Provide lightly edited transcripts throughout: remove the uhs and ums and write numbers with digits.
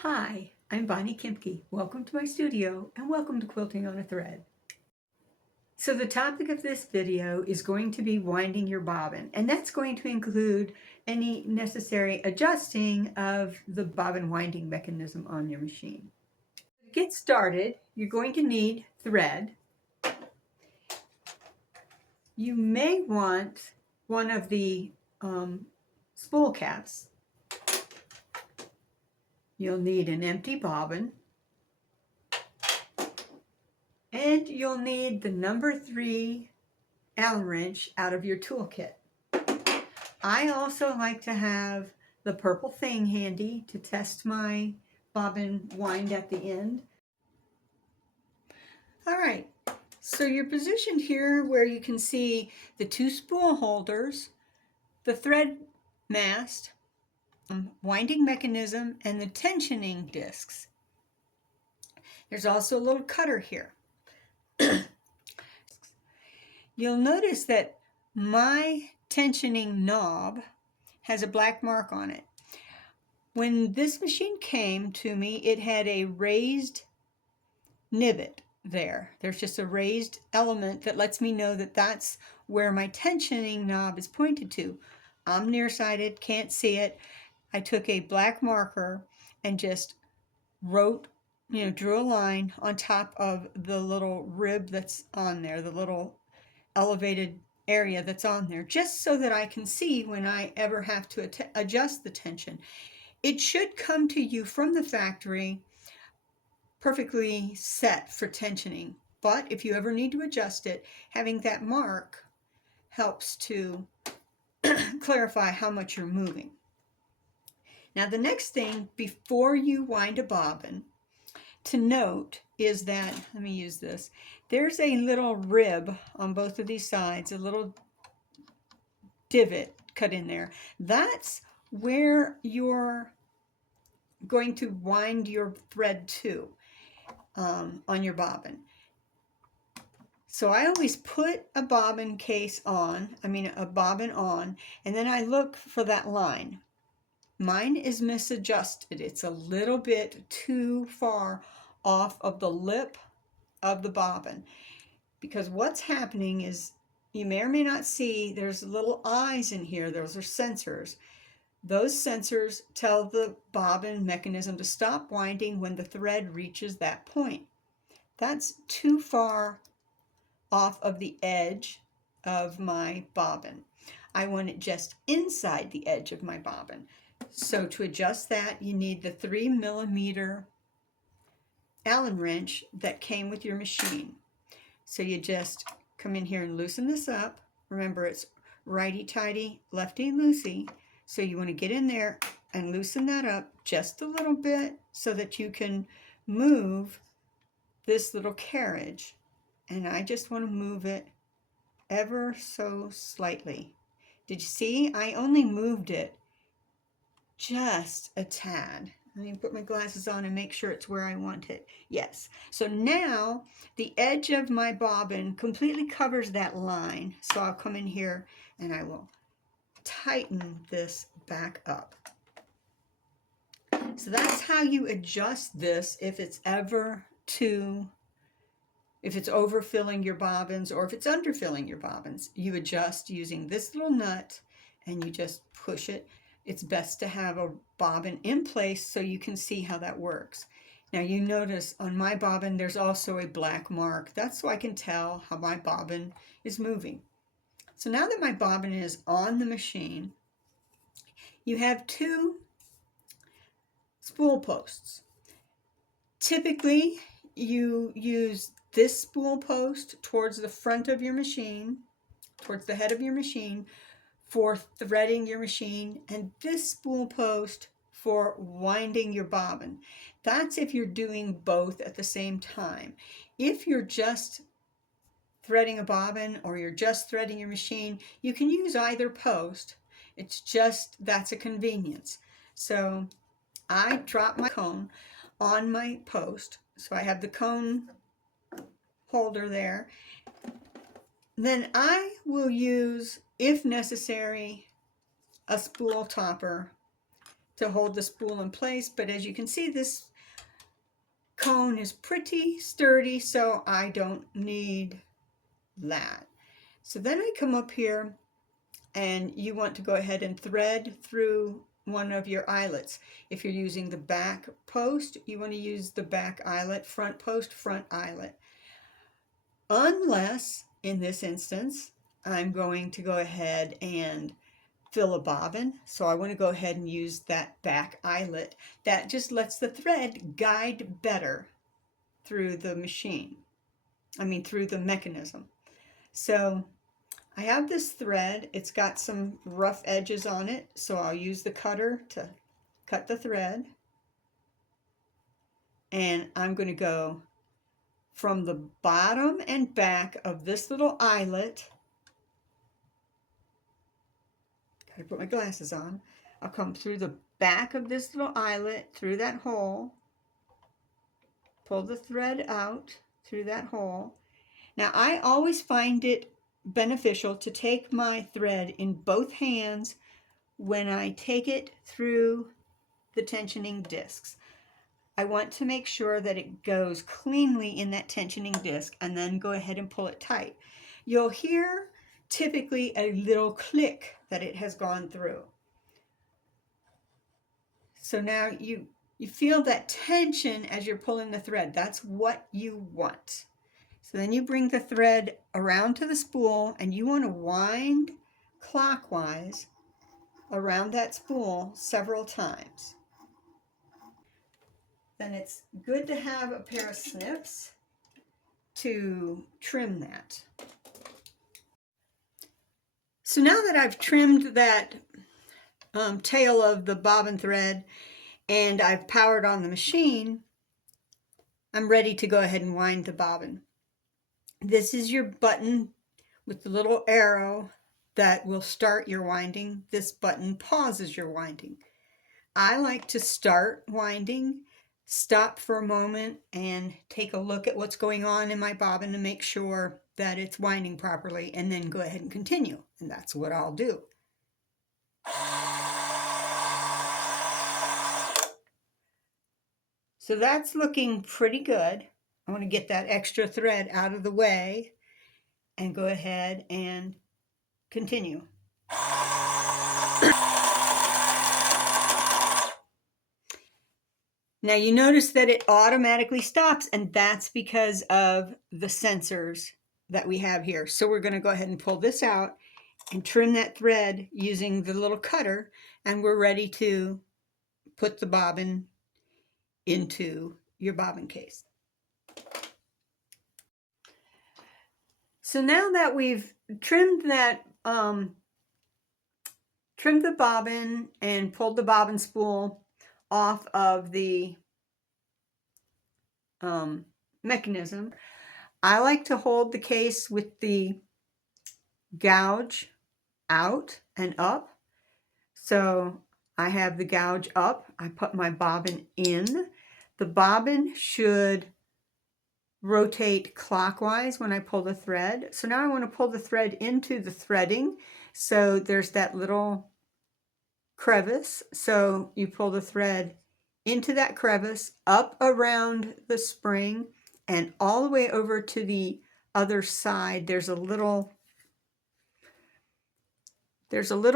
Hi, I'm Bonnie Kimke. Welcome to my studio and welcome to Quilting on a Thread. So the topic of this video is going to be winding your bobbin, and that's going to include any necessary adjusting of the bobbin winding mechanism on your machine. To get started, you're going to need thread. You may want one of the spool caps. You'll need an empty bobbin. And you'll need the number 3 Allen wrench out of your toolkit. I also like to have the purple thing handy to test my bobbin wind at the end. All right, so you're positioned here where you can see the 2 spool holders, the thread mast, winding mechanism, and the tensioning discs. There's also a little cutter here. You'll notice that my tensioning knob has a black mark on it. When this machine came to me, it had a raised nivet there. There's just a raised element that lets me know that that's where my tensioning knob is pointed to. I'm nearsighted, can't see it. I took a black marker and just wrote, drew a line on top of the little rib that's on there, the little elevated area that's on there, just so that I can see when I ever have to adjust the tension. It should come to you from the factory perfectly set for tensioning, but if you ever need to adjust it, having that mark helps to clarify how much you're moving. Now the next thing before you wind a bobbin to note is that, let me use this, there's a little rib on both of these sides, a little divot cut in there. That's where you're going to wind your thread to on your bobbin. So I always put a bobbin case on, a bobbin on, and then I look for that line. Mine is misadjusted. It's a little bit too far off of the lip of the bobbin, because what's happening is, you may or may not see, there's little eyes in here. Those are sensors. Those sensors tell the bobbin mechanism to stop winding when the thread reaches that point. That's too far off of the edge of my bobbin. I want it just inside the edge of my bobbin. So to adjust that, you need the 3mm Allen wrench that came with your machine. So you just come in here and loosen this up. Remember, it's righty-tighty, lefty-loosey. So you want to get in there and loosen that up just a little bit so that you can move this little carriage. And I just want to move it ever so slightly. Did you see? I only moved it just a tad. Let me put my glasses on and make sure it's where I want it. Yes. So now the edge of my bobbin completely covers that line. So I'll come in here and I will tighten this back up. So that's how you adjust this if it's overfilling your bobbins or if it's underfilling your bobbins. You adjust using this little nut and you just push it. It's best to have a bobbin in place so you can see how that works. Now you notice on my bobbin there's also a black mark. That's so I can tell how my bobbin is moving. So now that my bobbin is on the machine, you have 2 spool posts. Typically you use this spool post towards the front of your machine, towards the head of your machine, for threading your machine, and this spool post for winding your bobbin. That's if you're doing both at the same time. If you're just threading a bobbin or you're just threading your machine, you can use either post. It's just, that's a convenience. So I drop my cone on my post. So I have the cone holder there. Then I will use, if necessary, a spool topper to hold the spool in place, but as you can see, this cone is pretty sturdy, so I don't need that. So then I come up here and you want to go ahead and thread through one of your eyelets. If you're using the back post, you want to use the back eyelet, front post, front eyelet. Unless, in this instance, I'm going to go ahead and fill a bobbin. So I want to go ahead and use that back eyelet. That just lets the thread guide better through the machine. Through the mechanism. So I have this thread. It's got some rough edges on it, so I'll use the cutter to cut the thread. And I'm going to go from the bottom and back of this little eyelet. Gotta put my glasses on. I'll come through the back of this little eyelet, through that hole, pull the thread out through that hole. Now I always find it beneficial to take my thread in both hands when I take it through the tensioning discs. I want to make sure that it goes cleanly in that tensioning disc and then go ahead and pull it tight. You'll hear typically a little click that it has gone through. So now you feel that tension as you're pulling the thread. That's what you want. So then you bring the thread around to the spool and you want to wind clockwise around that spool several times. Then it's good to have a pair of snips to trim that. So now that I've trimmed that tail of the bobbin thread and I've powered on the machine, I'm ready to go ahead and wind the bobbin. This is your button with the little arrow that will start your winding. This button pauses your winding. I like to start winding, stop for a moment, and take a look at what's going on in my bobbin to make sure that it's winding properly, and then go ahead and continue. And that's what I'll do. So that's looking pretty good. I want to get that extra thread out of the way and go ahead and continue. Now you notice that it automatically stops, and that's because of the sensors that we have here. So we're going to go ahead and pull this out and trim that thread using the little cutter, and we're ready to put the bobbin into your bobbin case. So now that we've trimmed that, trimmed the bobbin and pulled the bobbin spool off of the mechanism, I like to hold the case with the gouge out and up. So I have the gouge up. I put my bobbin in. The bobbin should rotate clockwise when I pull the thread. So now I want to pull the thread into the threading. So there's that little crevice. So you pull the thread into that crevice, up around the spring, and all the way over to the other side. There's a little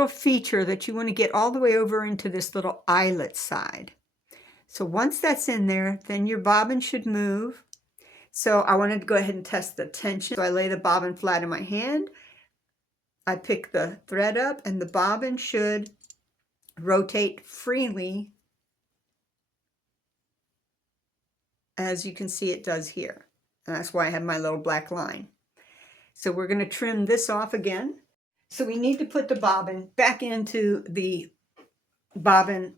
feature that you want to get all the way over into this little eyelet side. So once that's in there, then your bobbin should move. So I wanted to go ahead and test the tension. So I lay the bobbin flat in my hand. I pick the thread up, and the bobbin should rotate freely, as you can see it does here. And that's why I have my little black line. So we're going to trim this off again. So we need to put the bobbin back into the bobbin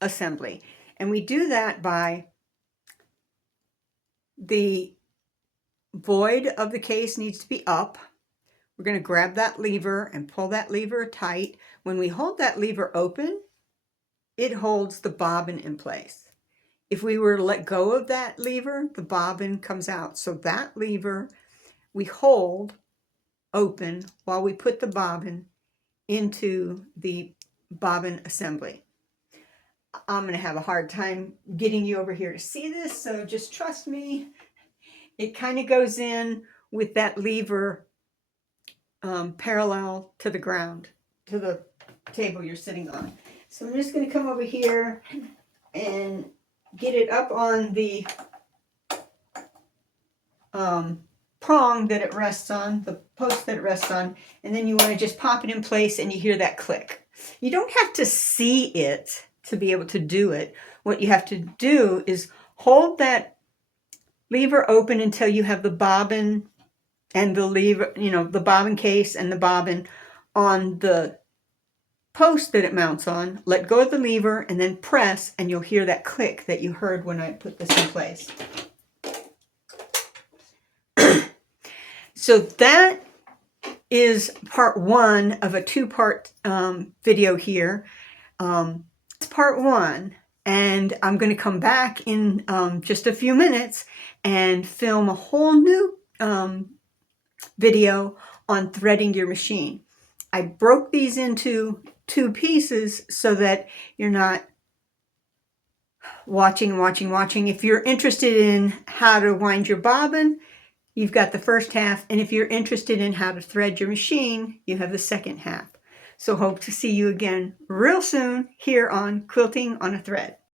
assembly. And we do that by the void of the case needs to be up. We're going to grab that lever and pull that lever tight. When we hold that lever open, it holds the bobbin in place. If we were to let go of that lever, the bobbin comes out. So that lever we hold open while we put the bobbin into the bobbin assembly. I'm going to have a hard time getting you over here to see this, so just trust me. It kind of goes in with that lever parallel to the ground, to the table you're sitting on. So I'm just going to come over here and get it up on the prong that it rests on, the post that it rests on, and then you want to just pop it in place and you hear that click. You don't have to see it to be able to do it. What you have to do is hold that lever open until you have the bobbin and the lever, the bobbin case and the bobbin on the post that it mounts on. Let go of the lever and then press, and you'll hear that click that you heard when I put this in place. So that is part one of a two-part video here. It's part one, and I'm going to come back in just a few minutes and film a whole new video on threading your machine. I broke these into two pieces so that you're not watching. If you're interested in how to wind your bobbin, you've got the first half, and if you're interested in how to thread your machine, you have the second half. So hope to see you again real soon here on Quilting on a Thread.